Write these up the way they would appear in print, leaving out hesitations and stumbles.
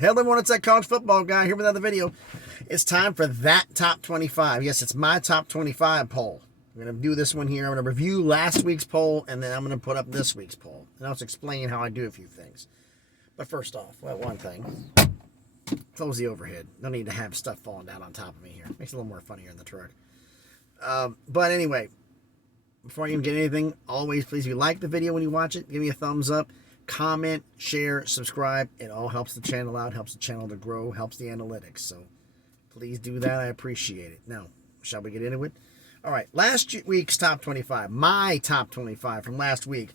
Hello everyone, it's that college football guy here with another video. It's time for that top 25. Yes, it's my top 25 poll. I'm going to do this one here. I'm going to review last week's poll, and then I'm going to put up this week's poll. And I'll just explain how I do a few things. But first off, well, one thing. Close the overhead. No need to have stuff falling down on top of me here. Makes it a little more funnier in the truck. But anyway, before I even get anything, always please, if you like the video when you watch it, give me a thumbs up. Comment, share, subscribe. It all helps the channel out, helps the channel to grow, helps the analytics. So please do that. I appreciate it. Now, shall we get into it? All right, last week's top 25, my top 25 from last week.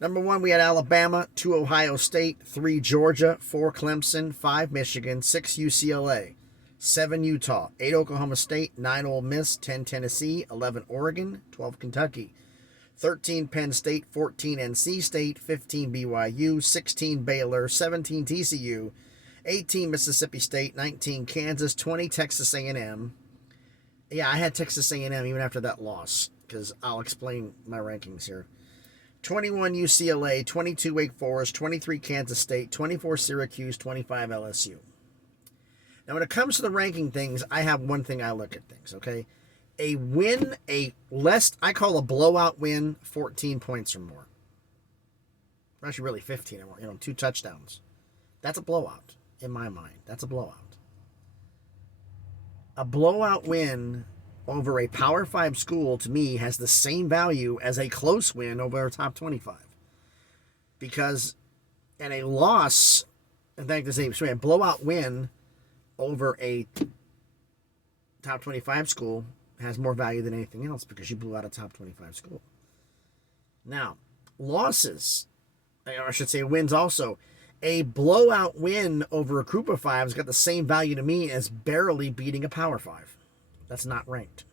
Number 1, we had Alabama, 2 Ohio State, 3 Georgia, 4 Clemson, 5 Michigan, 6 UCLA, 7 Utah, 8 Oklahoma State, 9 Ole Miss, 10 Tennessee, 11 Oregon, 12 Kentucky, 13 Penn State, 14 NC State, 15 BYU, 16 Baylor, 17 TCU, 18 Mississippi State, 19 Kansas, 20 Texas A&M. Yeah, I had Texas A&M even after that loss, because I'll explain my rankings here. 21 UCLA, 22 Wake Forest, 23 Kansas State, 24 Syracuse, 25 LSU. Now, when it comes to the ranking things, I have one thing I look at things, okay? A win, I call a blowout win, 14 points or more. Actually, really 15 or more, 2 touchdowns. That's a blowout, in my mind. That's a blowout. A blowout win over a Power 5 school, to me, has the same value as a close win over a top 25. Because, and a loss, in fact, a blowout win over a top 25 school has more value than anything else because you blew out a top 25 school. Now, losses, or I should say wins also. A blowout win over a group of 5 has got the same value to me as barely beating a Power 5. That's not ranked.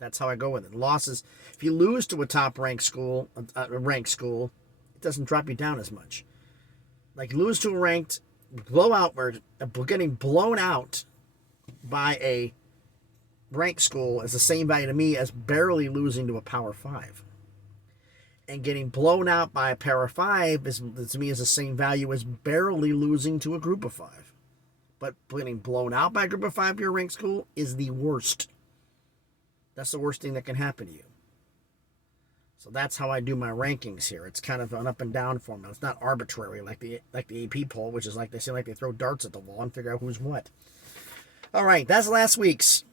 That's how I go with it. Losses, if you lose to a top-ranked school, it doesn't drop you down as much. Like lose to a ranked blowout, where getting blown out by a ranked school is the same value to me as barely losing to a Power 5. And getting blown out by a Power 5 to me is the same value as barely losing to a group of 5. But getting blown out by a group of 5 to your ranked school is the worst. That's the worst thing that can happen to you. So that's how I do my rankings here. It's kind of an up and down formula. It's not arbitrary like the AP poll, which is like they throw darts at the wall and figure out who's what. All right, that's last week's.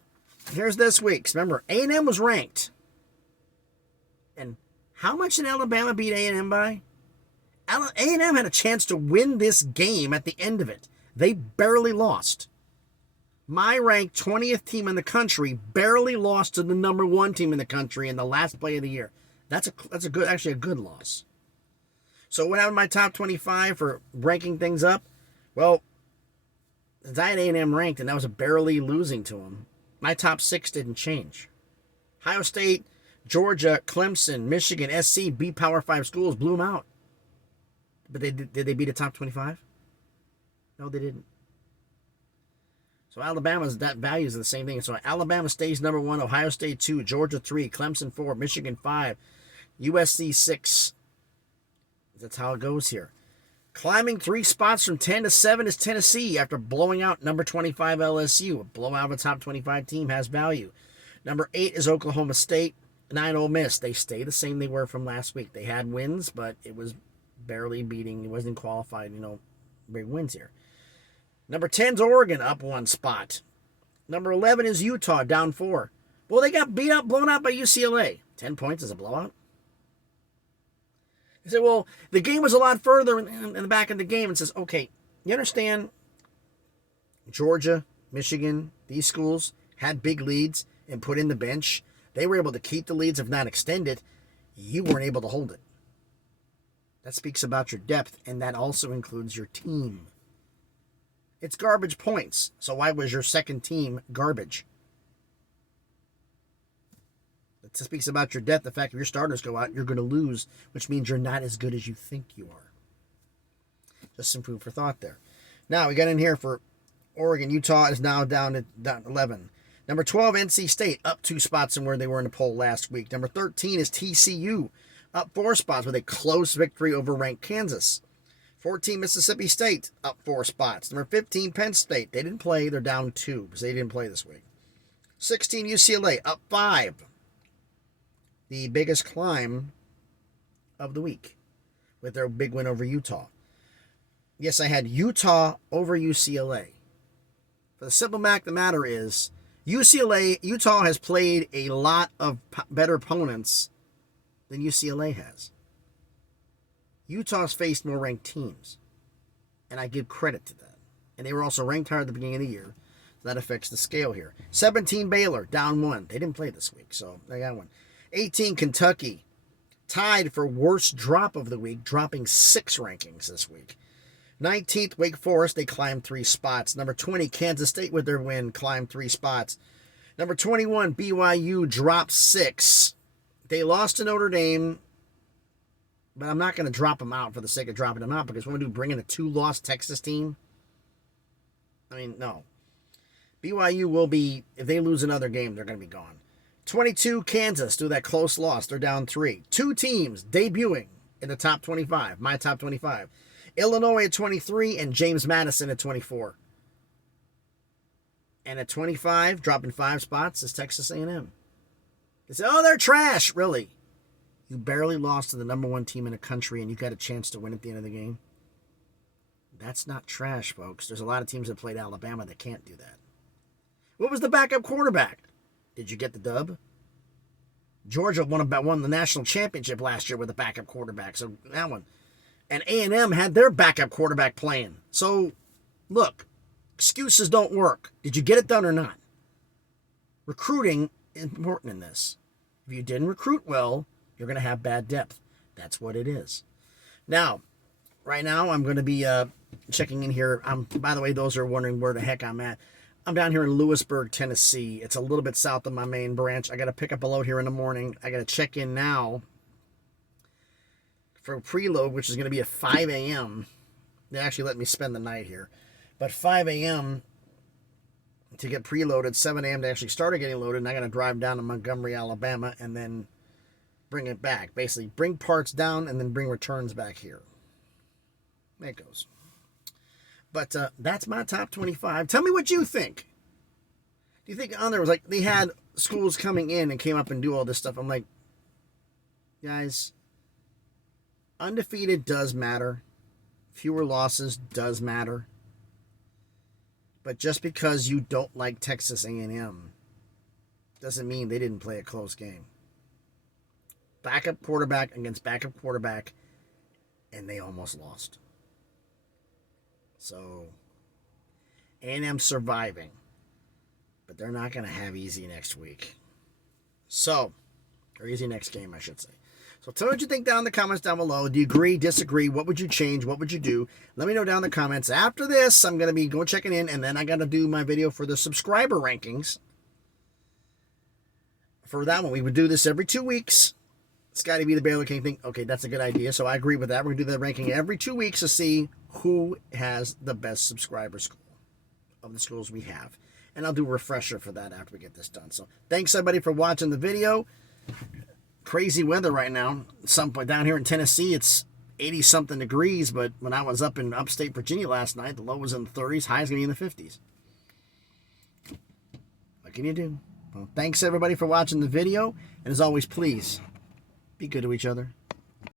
Here's this week's. Remember, A&M was ranked. And how much did Alabama beat A&M by? A&M had a chance to win this game at the end of it. They barely lost. My ranked 20th team in the country barely lost to the number 1 team in the country in the last play of the year. That's a good loss. So what happened to my top 25 for ranking things up? Well, since I had A&M ranked and that was a barely losing to them, my top 6 didn't change. Ohio State, Georgia, Clemson, Michigan, SC beat Power 5 schools, blew them out. But did they beat a top 25? No, they didn't. So Alabama's that values are the same thing. So Alabama stays number 1, Ohio State 2, Georgia 3, Clemson 4, Michigan 5, USC 6. That's how it goes here. Climbing 3 spots from 10 to 7 is Tennessee after blowing out number 25 LSU. A blowout of a top 25 team has value. Number 8 is Oklahoma State, 9 Ole Miss. They stay the same they were from last week. They had wins, but it was barely beating. It wasn't qualified, big wins here. Number 10's Oregon, up 1 spot. Number 11 is Utah, down 4. Well, they got blown out by UCLA. 10 points is a blowout. You say, well, the game was a lot further in the back of the game. And says, okay, you understand Georgia, Michigan, these schools had big leads and put in the bench. They were able to keep the leads, if not extend it. You weren't able to hold it. That speaks about your depth, and that also includes your team. It's garbage points. So why was your second team garbage? It speaks about your depth. The fact if your starters go out, you're going to lose, which means you're not as good as you think you are. Just some food for thought there. Now, we got in here for Oregon. Utah is now down to 11. Number 12, NC State, up 2 spots from where they were in the poll last week. Number 13 is TCU, up 4 spots with a close victory over ranked Kansas. 14, Mississippi State, up 4 spots. Number 15, Penn State. They didn't play. They're down 2 because they didn't play this week. 16, UCLA, up 5. The biggest climb of the week with their big win over Utah. Yes, I had Utah over UCLA. For the simple fact of the matter is, Utah has played a lot of better opponents than UCLA has. Utah's faced more ranked teams, and I give credit to that. And they were also ranked higher at the beginning of the year, so that affects the scale here. 17, Baylor, down 1. They didn't play this week, so they got 1. 18, Kentucky, tied for worst drop of the week, dropping 6 rankings this week. 19th, Wake Forest, they climbed 3 spots. Number 20, Kansas State with their win, climbed 3 spots. Number 21, BYU dropped 6. They lost to Notre Dame, but I'm not going to drop them out for the sake of dropping them out, because what would we do, bring in a 2-loss Texas team? I mean, no. BYU will be, if they lose another game, they're going to be gone. 22, Kansas, do that close loss. They're down 3. 2 teams debuting in the top 25, my top 25. Illinois at 23 and James Madison at 24. And at 25, dropping 5 spots, is Texas A&M. They say, oh, they're trash. Really? You barely lost to the number 1 team in the country and you got a chance to win at the end of the game? That's not trash, folks. There's a lot of teams that played Alabama that can't do that. What was the backup quarterback? Did you get the dub? Georgia won the national championship last year with a backup quarterback, so that one. And A&M had their backup quarterback playing. So, look, excuses don't work. Did you get it done or not? Recruiting is important in this. If you didn't recruit well, you're going to have bad depth. That's what it is. Now, right now, I'm going to be checking in here. By the way, those are wondering where the heck I'm at. I'm down here in Lewisburg, Tennessee. It's a little bit south of my main branch. I got to pick up a load here in the morning. I got to check in now for preload, which is going to be at 5 a.m. They actually let me spend the night here. But 5 a.m. to get preloaded, 7 a.m. to actually start getting loaded, and I got to drive down to Montgomery, Alabama, and then bring it back. Basically, bring parts down and then bring returns back here. There it goes. But that's my top 25. Tell me what you think. Do you think on there was like, they had schools coming in and came up and do all this stuff? I'm like, guys, undefeated does matter. Fewer losses does matter. But just because you don't like Texas A&M doesn't mean they didn't play a close game. Backup quarterback against backup quarterback, and they almost lost. So, A&M surviving, but they're not going to have easy next week. So, or easy next game, I should say. So tell me what you think down in the comments down below. Do you agree, disagree? What would you change? What would you do? Let me know down in the comments. After this, I'm going to be going checking in, and then I got to do my video for the subscriber rankings. For that one, we would do this every 2 weeks. Scotty B, the Baylor King, think, okay, that's a good idea. So I agree with that. We're going to do that ranking every 2 weeks to see who has the best subscriber score of the schools we have. And I'll do a refresher for that after we get this done. So thanks, everybody, for watching the video. Crazy weather right now. Some point down here in Tennessee, it's 80-something degrees, but when I was up in upstate Virginia last night, the low was in the 30s, high's going to be in the 50s. What can you do? Well, thanks, everybody, for watching the video. And as always, please be good to each other.